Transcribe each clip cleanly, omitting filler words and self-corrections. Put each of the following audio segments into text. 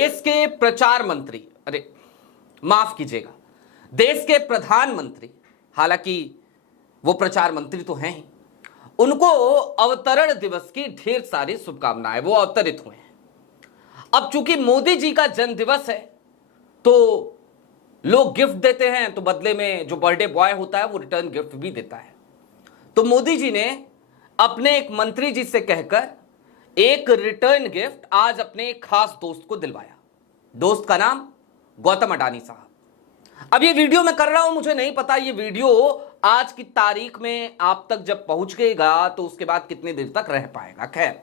देश के प्रचार मंत्री, अरे माफ कीजिएगा, देश के प्रधानमंत्री, हालांकि वो प्रचार मंत्री तो हैं ही, उनको अवतरण दिवस की ढेर सारी शुभकामनाएं, वो अवतरित हुए हैं। अब चूंकि मोदी जी का जन्म दिवस है तो लोग गिफ्ट देते हैं, तो बदले में जो बर्थडे बॉय होता है वो रिटर्न गिफ्ट भी देता है। तो मोदी जी ने अपने एक मंत्री जी से कहकर एक रिटर्न गिफ्ट आज अपने एक खास दोस्त को दिलवाया। दोस्त का नाम गौतम अडानी साहब। अब ये वीडियो मैं कर रहा हूं, मुझे नहीं पता ये वीडियो आज की तारीख में आप तक जब पहुंच गएगा तो उसके बाद कितनी देर तक रह पाएगा। खैर,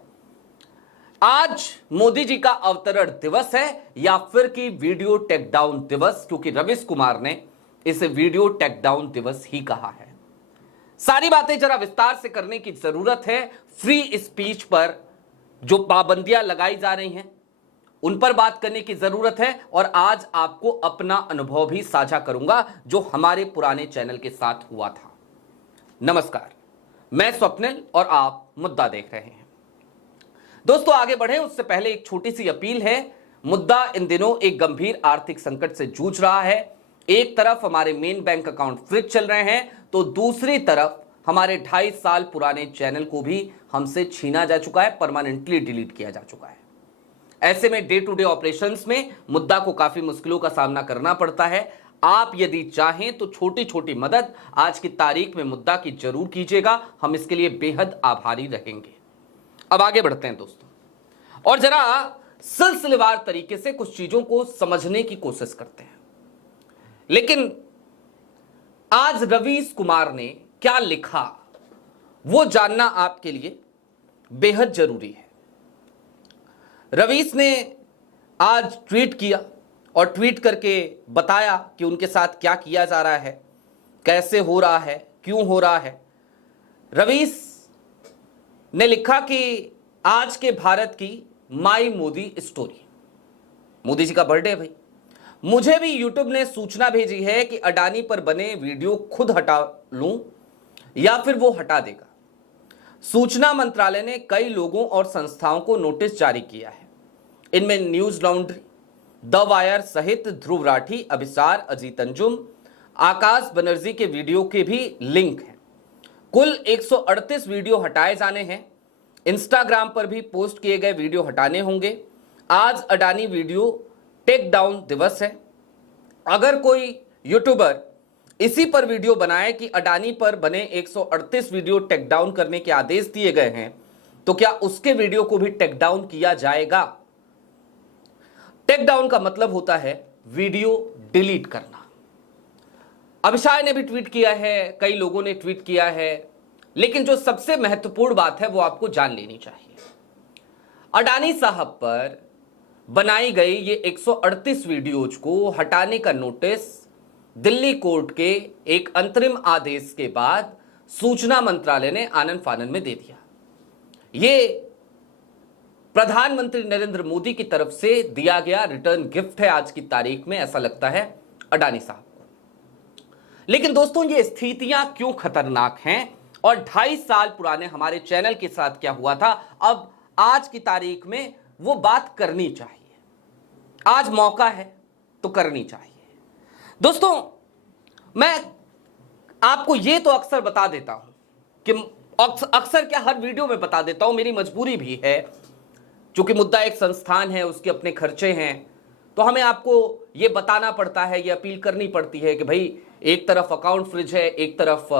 आज मोदी जी का अवतरण दिवस है या फिर कि वीडियो टेक डाउन दिवस, क्योंकि रवीश कुमार ने इसे वीडियो टेक डाउन दिवस ही कहा है। सारी बातें जरा विस्तार से करने की जरूरत है। फ्री स्पीच पर जो पाबंदियां लगाई जा रही हैं उन पर बात करने की जरूरत है, और आज आपको अपना अनुभव भी साझा करूंगा जो हमारे पुराने चैनल के साथ हुआ था। नमस्कार, मैं स्वप्निल और आप मुद्दा देख रहे हैं। दोस्तों, आगे बढ़े उससे पहले एक छोटी सी अपील है। मुद्दा इन दिनों एक गंभीर आर्थिक संकट से जूझ रहा है। एक तरफ हमारे मेन बैंक अकाउंट फ्रीज चल रहे हैं, तो दूसरी तरफ हमारे 2.5 साल पुराने चैनल को भी हमसे छीना जा चुका है, परमानेंटली डिलीट किया जा चुका है। ऐसे में डे टू डे ऑपरेशंस में मुद्दा को काफी मुश्किलों का सामना करना पड़ता है। आप यदि चाहें तो छोटी छोटी मदद आज की तारीख में मुद्दा की जरूर कीजिएगा, हम इसके लिए बेहद आभारी रहेंगे। अब आगे बढ़ते हैं दोस्तों, और जरा सिलसिलेवार तरीके से कुछ चीजों को समझने की कोशिश करते हैं। लेकिन आज रवीश कुमार ने क्या लिखा वो जानना आपके लिए बेहद जरूरी है। रवीश ने आज ट्वीट किया और ट्वीट करके बताया कि उनके साथ क्या किया जा रहा है, कैसे हो रहा है, क्यों हो रहा है। रवीश ने लिखा कि आज के भारत की माई मोदी स्टोरी। मोदी जी का बर्थडे है भाई। मुझे भी यूट्यूब ने सूचना भेजी है कि अडानी पर बने वीडियो खुद हटा लूं या फिर वो हटा देगा। सूचना मंत्रालय ने कई लोगों और संस्थाओं को नोटिस जारी किया है। इनमें न्यूज लॉन्ड्री, द वायर सहित ध्रुव राठी, अभिसार, अजीत अंजुम, आकाश बनर्जी के वीडियो के भी लिंक हैं। कुल 138 वीडियो हटाए जाने हैं। इंस्टाग्राम पर भी पोस्ट किए गए वीडियो हटाने होंगे। आज अडानी वीडियो टेक डाउन दिवस है। अगर कोई यूट्यूबर इसी पर वीडियो बनाए कि अडानी पर बने 138 वीडियो टेक डाउन करने के आदेश दिए गए हैं, तो क्या उसके वीडियो को भी टेक डाउन किया जाएगा? टेक डाउन का मतलब होता है वीडियो डिलीट करना। अभिषाय ने भी ट्वीट किया है, कई लोगों ने ट्वीट किया है, लेकिन जो सबसे महत्वपूर्ण बात है वो आपको जान लेनी चाहिए। अडानी साहब पर बनाई गई ये 138 वीडियोज को हटाने का नोटिस दिल्ली कोर्ट के एक अंतरिम आदेश के बाद सूचना मंत्रालय ने आनन फानन में दे दिया। ये प्रधानमंत्री नरेंद्र मोदी की तरफ से दिया गया रिटर्न गिफ्ट है आज की तारीख में, ऐसा लगता है अडानी साहब को। लेकिन दोस्तों, ये स्थितियां क्यों खतरनाक हैं और 2.5 साल पुराने हमारे चैनल के साथ क्या हुआ था, अब आज की तारीख में वो बात करनी चाहिए। आज मौका है तो करनी चाहिए। दोस्तों, मैं आपको ये तो अक्सर बता देता हूं कि अक्सर क्या हर वीडियो में बता देता हूं, मेरी मजबूरी भी है, क्योंकि मुद्दा एक संस्थान है, उसके अपने खर्चे हैं, तो हमें आपको ये बताना पड़ता है, ये अपील करनी पड़ती है कि भाई एक तरफ अकाउंट फ्रिज है, एक तरफ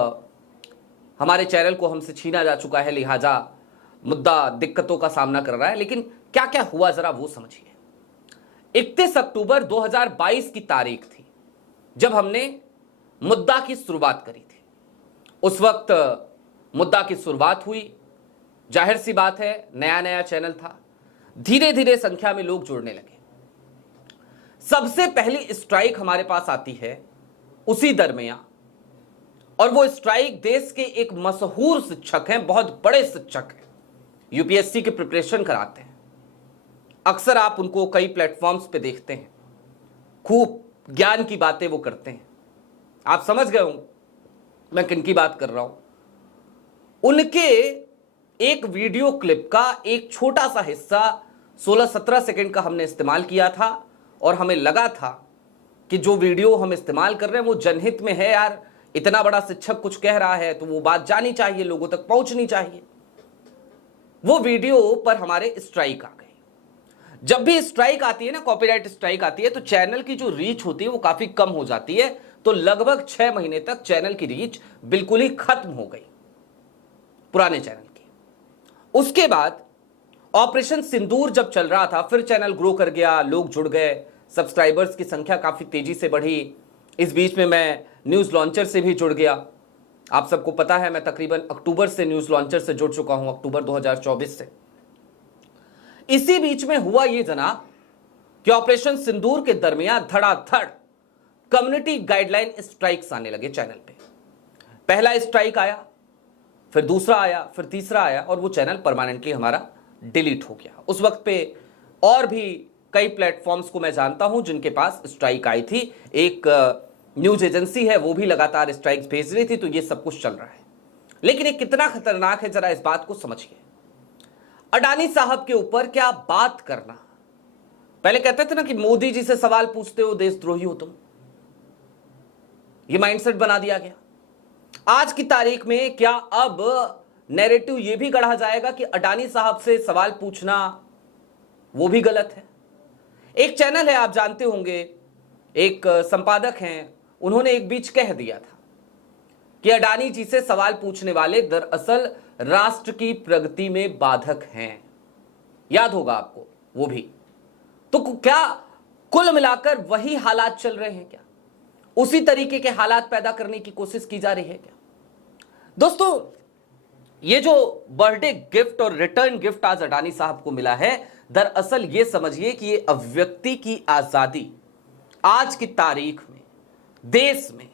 हमारे चैनल को हमसे छीना जा चुका है, लिहाजा मुद्दा दिक्कतों का सामना कर रहा है। लेकिन क्या क्या हुआ जरा वो समझिए। 31 अक्टूबर 2022 की तारीख थी जब हमने मुद्दा की शुरुआत करी थी। उस वक्त मुद्दा की शुरुआत हुई, जाहिर सी बात है नया नया चैनल था, धीरे धीरे संख्या में लोग जुड़ने लगे। सबसे पहली स्ट्राइक हमारे पास आती है उसी दरमियान, और वो स्ट्राइक देश के एक मशहूर शिक्षक हैं, बहुत बड़े शिक्षक हैं, यूपीएससी की प्रिपरेशन कराते हैं। अक्सर आप उनको कई प्लेटफॉर्म्स पे देखते हैं, खूब ज्ञान की बातें वो करते हैं। आप समझ गए होंगे मैं किन की बात कर रहा हूं। उनके एक वीडियो क्लिप का एक छोटा सा हिस्सा 16-17 सेकंड का हमने इस्तेमाल किया था और हमें लगा था कि जो वीडियो हम इस्तेमाल कर रहे हैं वो जनहित में है यार, इतना बड़ा शिक्षक कुछ कह रहा है तो वो बात जानी चाहिए, लोगों तक पहुंचनी चाहिए। वो वीडियो पर हमारे स्ट्राइक आ गई। जब भी स्ट्राइक आती है ना, कॉपीराइट स्ट्राइक आती है, तो चैनल की जो रीच होती है वो काफी कम हो जाती है। तो लगभग 6 महीने तक चैनल की रीच बिल्कुल ही खत्म हो गई, पुराने चैनल की। उसके बाद ऑपरेशन सिंदूर जब चल रहा था, फिर चैनल ग्रो कर गया, लोग जुड़ गए, सब्सक्राइबर्स की संख्या काफी तेजी से बढ़ी। इस बीच में मैं न्यूज लॉन्चर से भी जुड़ गया। आप सबको पता है मैं तकरीबन अक्टूबर से न्यूज लॉन्चर से जुड़ चुका हूं, अक्टूबर 2024 से। इसी बीच में हुआ ये जनाब कि ऑपरेशन सिंदूर के दरमियान धड़ाधड़ कम्युनिटी गाइडलाइन स्ट्राइक्स आने लगे चैनल पे। पहला स्ट्राइक आया, फिर दूसरा आया, फिर तीसरा आया, और वो चैनल परमानेंटली हमारा डिलीट हो गया। उस वक्त पे और भी कई प्लेटफॉर्म्स को मैं जानता हूं जिनके पास स्ट्राइक आई थी। एक न्यूज एजेंसी है, वो भी लगातार स्ट्राइक्स भेज रही थी। तो ये सब कुछ चल रहा है, लेकिन ये कितना खतरनाक है जरा इस बात को समझिए। अडानी साहब के ऊपर क्या बात करना, पहले कहते थे ना कि मोदी जी से सवाल पूछते हो देशद्रोही हो तुम, ये माइंडसेट बना दिया गया। आज की तारीख में क्या अब नैरेटिव ये भी गढ़ा जाएगा कि अडानी साहब से सवाल पूछना वो भी गलत है। एक चैनल है, आप जानते होंगे, एक संपादक हैं, उन्होंने एक बीच कह दिया था कि अडानी जी से सवाल पूछने वाले दरअसल राष्ट्र की प्रगति में बाधक हैं। याद होगा आपको वो भी। तो क्या कुल मिलाकर वही हालात चल रहे हैं क्या? उसी तरीके के हालात पैदा करने की कोशिश की जा रही है क्या? दोस्तों, ये जो बर्थडे गिफ्ट और रिटर्न गिफ्ट आज अडानी साहब को मिला है, दरअसल ये समझिए कि ये अभिव्यक्ति की आजादी आज की तारीख में देश में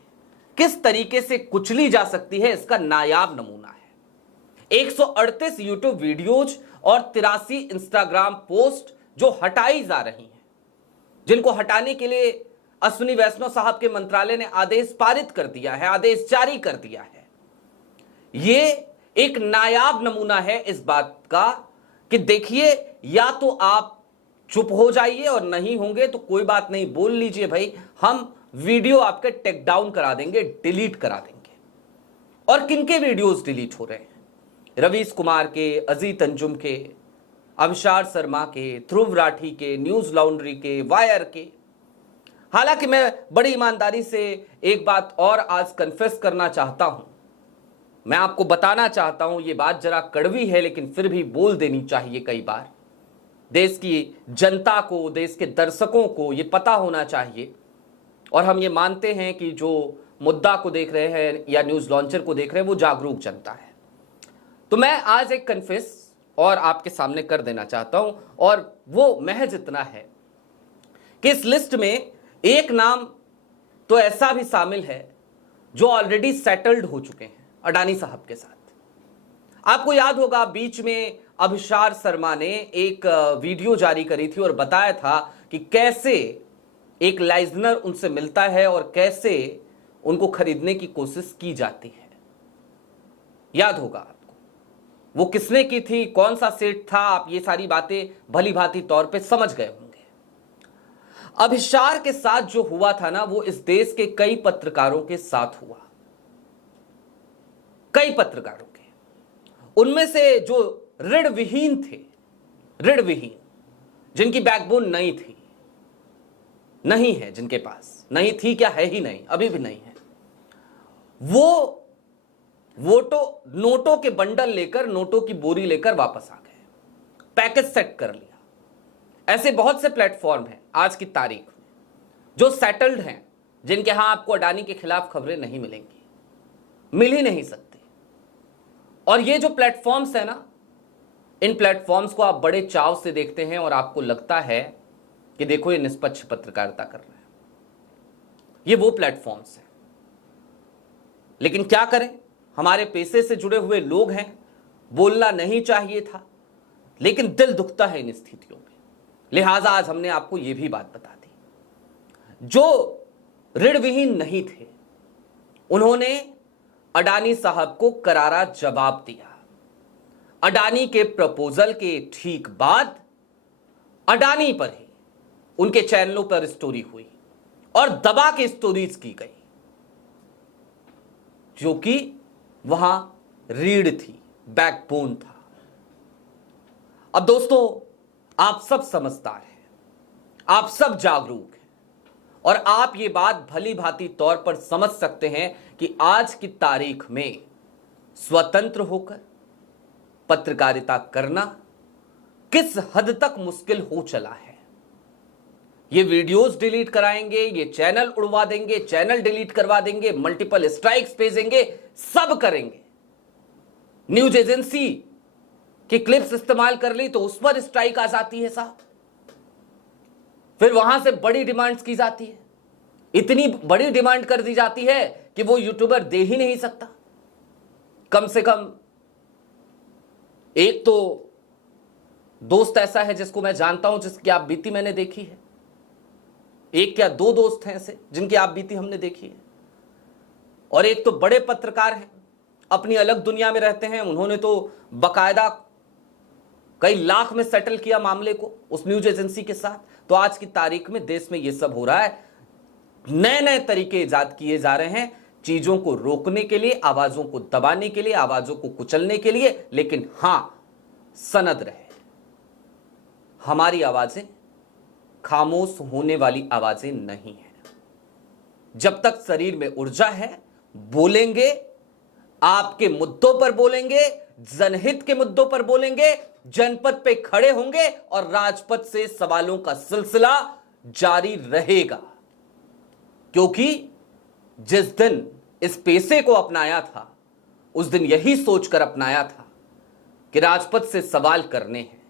किस तरीके से कुचली जा सकती है, इसका नायाब नमूना है। 138 यूट्यूब वीडियोज और 83 इंस्टाग्राम पोस्ट जो हटाई जा रही हैं, जिनको हटाने के लिए अश्विनी वैष्णव साहब के मंत्रालय ने आदेश पारित कर दिया है, आदेश जारी कर दिया है। ये एक नायाब नमूना है इस बात का कि देखिए, या तो आप चुप हो जाइए और नहीं होंगे तो कोई बात नहीं, बोल लीजिए भाई, हम वीडियो आपके टेक डाउन करा देंगे, डिलीट करा देंगे। और किनके वीडियोस डिलीट हो रहे हैं? रवीश कुमार के, अजीत अंजुम के, अभिषार शर्मा के, ध्रुव राठी के, न्यूज लॉन्ड्री के, वायर के। हालांकि मैं बड़ी ईमानदारी से एक बात और आज कन्फेस करना चाहता हूं, मैं आपको बताना चाहता हूं, ये बात जरा कड़वी है लेकिन फिर भी बोल देनी चाहिए। कई बार देश की जनता को, देश के दर्शकों को ये पता होना चाहिए, और हम ये मानते हैं कि जो मुद्दा को देख रहे हैं या न्यूज लॉन्चर को देख रहे हैं वो जागरूक जनता है। तो मैं आज एक कन्फेस और आपके सामने कर देना चाहता हूं, और वो महज इतना है कि इस लिस्ट में एक नाम तो ऐसा भी शामिल है जो ऑलरेडी सेटल्ड हो चुके हैं अडानी साहब के साथ। आपको याद होगा, बीच में अभिषार शर्मा ने एक वीडियो जारी करी थी और बताया था कि कैसे एक लाइजनर उनसे मिलता है और कैसे उनको खरीदने की कोशिश की जाती है। याद होगा आपको, वो किसने की थी, कौन सा सेट था, आप ये सारी बातें भली भांति तौर पे समझ गए होंगे। अभिषार के साथ जो हुआ था ना, वो इस देश के कई पत्रकारों के साथ हुआ, कई पत्रकारों के। उनमें से जो ऋण विहीन थे, ऋण विहीन, जिनकी बैकबोन नहीं थी, नहीं है, जिनके पास नहीं थी, क्या है ही नहीं, अभी भी नहीं है, वो नोटों के बंडल लेकर, नोटों की बोरी लेकर वापस आ गए, पैकेज सेट कर लिया। ऐसे बहुत से प्लेटफॉर्म हैं आज की तारीख में जो सेटल्ड हैं, जिनके यहां आपको अडानी के खिलाफ खबरें नहीं मिलेंगी, मिल ही नहीं सकती। और ये जो प्लेटफॉर्म्स है ना, इन प्लेटफॉर्म्स को आप बड़े चाव से देखते हैं और आपको लगता है कि देखो ये निष्पक्ष पत्रकारिता कर रहे हैं। ये वो प्लेटफॉर्म्स हैं, लेकिन क्या करें, हमारे पेशे से जुड़े हुए लोग हैं, बोलना नहीं चाहिए था, लेकिन दिल दुखता है इन स्थितियों में। लिहाजा आज हमने आपको यह भी बात बता दी। जो ऋण विहीन नहीं थे, उन्होंने अडानी साहब को करारा जवाब दिया। अडानी के प्रपोजल के ठीक बाद अडानी पर ही उनके चैनलों पर स्टोरी हुई और दबा के स्टोरीज की गई, जो कि वहां रीढ़ थी, बैकबोन था। अब दोस्तों, आप सब समझदार हैं, आप सब जागरूक हैं और आप ये बात भली भांति तौर पर समझ सकते हैं कि आज की तारीख में स्वतंत्र होकर पत्रकारिता करना किस हद तक मुश्किल हो चला है। ये वीडियोस डिलीट कराएंगे, ये चैनल उड़वा देंगे, चैनल डिलीट करवा देंगे, मल्टीपल स्ट्राइक्स भेजेंगे, सब करेंगे। न्यूज एजेंसी की क्लिप्स इस्तेमाल कर ली तो उस पर स्ट्राइक आ जाती है साहब। फिर वहां से बड़ी डिमांड्स की जाती है, इतनी बड़ी डिमांड कर दी जाती है कि वो यूट्यूबर दे ही नहीं सकता। कम से कम एक तो दोस्त ऐसा है जिसको मैं जानता हूं, जिसकी आप बीती मैंने देखी है। एक क्या दो दोस्त हैं ऐसे जिनकी आप बीती हमने देखी है। और एक तो बड़े पत्रकार हैं, अपनी अलग दुनिया में रहते हैं। उन्होंने तो बकायदा कई लाख में सेटल किया मामले को उस न्यूज एजेंसी के साथ। तो आज की तारीख में देश में यह सब हो रहा है। नए नए तरीके इजाद किए जा रहे हैं चीजों को रोकने के लिए, आवाजों को दबाने के लिए, आवाजों को कुचलने के लिए। लेकिन हां, सनद रहे, हमारी आवाजें खामोश होने वाली आवाजें नहीं है। जब तक शरीर में ऊर्जा है, बोलेंगे, आपके मुद्दों पर बोलेंगे, जनहित के मुद्दों पर बोलेंगे, जनपद पे खड़े होंगे और राजपथ से सवालों का सिलसिला जारी रहेगा। क्योंकि जिस दिन इस पेशे को अपनाया था, उस दिन यही सोचकर अपनाया था कि राजपथ से सवाल करने हैं,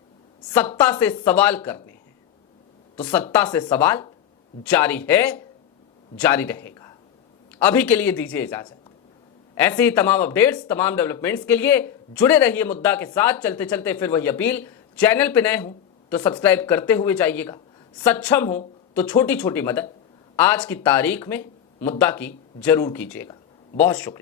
सत्ता से सवाल करने हैं, तो सत्ता से सवाल जारी है, जारी रहेगा। अभी के लिए दीजिए इजाजत। ऐसे ही तमाम अपडेट्स, तमाम डेवलपमेंट्स के लिए जुड़े रहिए मुद्दा के साथ। चलते चलते फिर वही अपील, चैनल पे नए हो तो सब्सक्राइब करते हुए जाइएगा, सक्षम हो तो छोटी छोटी मदद आज की तारीख में मुद्दा की जरूर कीजिएगा। बहुत शुक्रिया।